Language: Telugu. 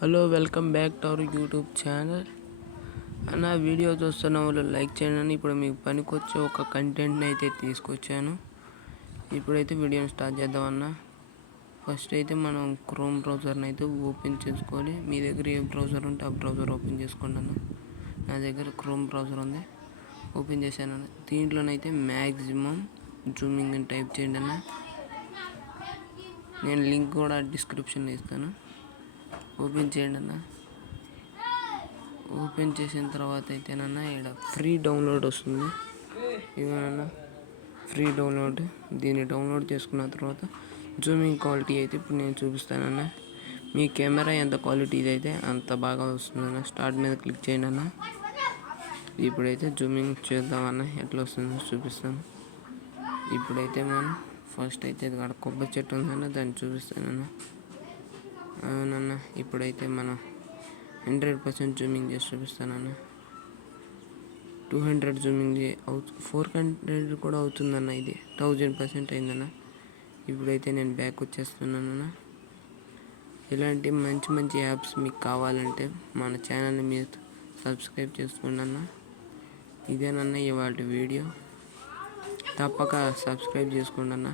Hello welcome back to our YouTube channel అన్న. వీడియో చూస్తున్న వాళ్ళు లైక్ చేయండి. ఇప్పుడు మీకు పనికొచ్చే ఒక కంటెంట్ని అయితే తీసుకొచ్చాను. ఇప్పుడైతే వీడియోని స్టార్ట్ చేద్దామన్నా. ఫస్ట్ అయితే మనం క్రోమ్ బ్రౌజర్ని అయితే ఓపెన్ చేసుకోవాలి. మీ దగ్గర ఏ బ్రౌజర్ ఉంటే ఆ బ్రౌజర్ ఓపెన్ చేసుకోండి అన్న. నా దగ్గర క్రోమ్ బ్రౌజర్ ఉంది, ఓపెన్ చేశాను. దీంట్లోనైతే మ్యాక్సిమం జూమింగ్ అని టైప్ చేయండి అన్న. నేను లింక్ కూడా డిస్క్రిప్షన్లో ఇస్తాను. ఓపెన్ చేయండి అన్న. ఓపెన్ చేసిన తర్వాత అయితేనన్నా ఇక్కడ ఫ్రీ డౌన్లోడ్ వస్తుంది. ఇదేనన్నా ఫ్రీ డౌన్లోడ్. దీన్ని డౌన్లోడ్ చేసుకున్న తర్వాత జూమింగ్ క్వాలిటీ అయితే ఇప్పుడు నేను చూపిస్తానన్న. మీ కెమెరా ఎంత క్వాలిటీ అయితే అంత బాగా వస్తుందన్న. స్టార్ట్ మీద క్లిక్ చేయండి అన్న. ఇప్పుడైతే జూమింగ్ చేద్దామన్న, ఎట్లా వస్తుందో చూపిస్తాను. ఇప్పుడైతే మనం ఫస్ట్ అయితే అక్కడ కొబ్బరి చెట్టు ఉందన్న, దాన్ని చూపిస్తానన్న. అవునన్న, ఇప్పుడైతే మనం 100% జూమింగ్ చేసి చూపిస్తానన్న. 200 జూమింగ్ 400 కూడా అవుతుందన్న. ఇది 1000% అయిందన్న. ఇప్పుడైతే నేను బ్యాక్ వచ్చేస్తున్నానన్న. ఇలాంటి మంచి మంచి యాప్స్ మీకు కావాలంటే మన ఛానల్ని మీరు సబ్స్క్రైబ్ చేసుకోండి అన్న. ఇదేనన్న ఇవాళ వీడియో. తప్పక సబ్స్క్రైబ్ చేసుకోండి అన్న.